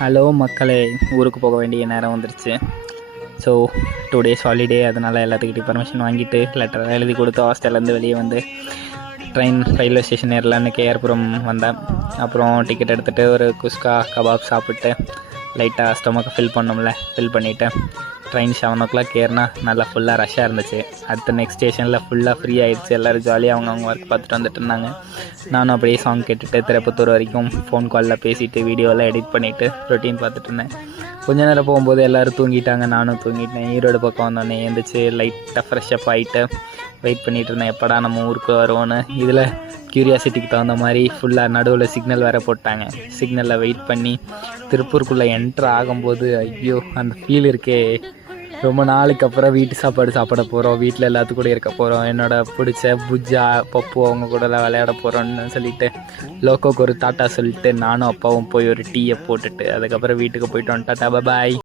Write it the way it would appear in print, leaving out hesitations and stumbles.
Hello மக்களே, ஊருக்கு போக வேண்டிய நேரம் வந்துருச்சு. ஸோ 2 days ஹாலிடே, அதனால் எல்லாத்துக்கிட்டையும் பர்மிஷன் வாங்கிட்டு லெட்டரெல்லாம் எழுதி கொடுத்து ஹாஸ்டல்லேருந்து வெளியே வந்து ட்ரெயின் ரயில்வே ஸ்டேஷன் ஏறலான்னு கேஆர்புரம் வந்தேன். அப்புறம் டிக்கெட் எடுத்துகிட்டு ஒரு குஸ்கா கபாப் சாப்பிட்டு லைட்டாக ஸ்டொமக்கை ஃபில் பண்ணிவிட்டு ட்ரெயின் 7 o'clock ஏறினா நல்லா ஃபுல்லாக ரஷ்ஷாக இருந்துச்சு. அடுத்த நெக்ஸ்ட் ஸ்டேஷனில் ஃபுல்லாக ஃப்ரீ ஆகிடுச்சு. எல்லோரும் ஜாலியாக அவங்க ஒர்க் பார்த்துட்டு வந்துட்டு இருந்தாங்க. நானும் அப்படியே சாங் கேட்டுட்டு திருப்பத்தூர் வரைக்கும் ஃபோன் காலில் பேசிவிட்டு வீடியோலாம் எடிட் பண்ணிவிட்டு ரொட்டீன் பார்த்துட்டு இருந்தேன். கொஞ்ச நேரம் போகும்போது எல்லோரும் தூங்கிட்டாங்க, நானும் தூங்கிட்டேன். ஈரோடு பக்கம் வந்தோடனே எழுந்திரிச்சு லைட்டாக ஃப்ரெஷ்ஷப் ஆகிட்டு வெயிட் பண்ணிகிட்டு இருந்தேன், எப்படா நம்ம ஊருக்கு வருவோன்னு. இதில் க்யூரியாசிட்டிக்கு தகுந்த மாதிரி ஃபுல்லாக நடுவில் சிக்னல் வேறு போட்டாங்க. சிக்னலில் வெயிட் பண்ணி திருப்பூருக்குள்ளே என்ட்ரு ஆகும்போது ஐயோ அந்த ஃபீல் இருக்கே. ரொம்ப நாளைக்கு அப்புறம் வீட்டு சாப்பாடு சாப்பிட போகிறோம், வீட்டில் எல்லாத்துக்கூட கூட இருக்க போகிறோம், என்னோட பிடிச்ச புஜ்ஜா பப்பு அவங்க கூடலாம் விளையாட போகிறோன்னு சொல்லிவிட்டு லோக்கோக்கு ஒரு டாட்டா சொல்லிட்டு நானும் அப்பாவும் போய் ஒரு டீயை போட்டுட்டு அதுக்கப்புறம் வீட்டுக்கு போயிட்டு வந்துட்டா. பாய்.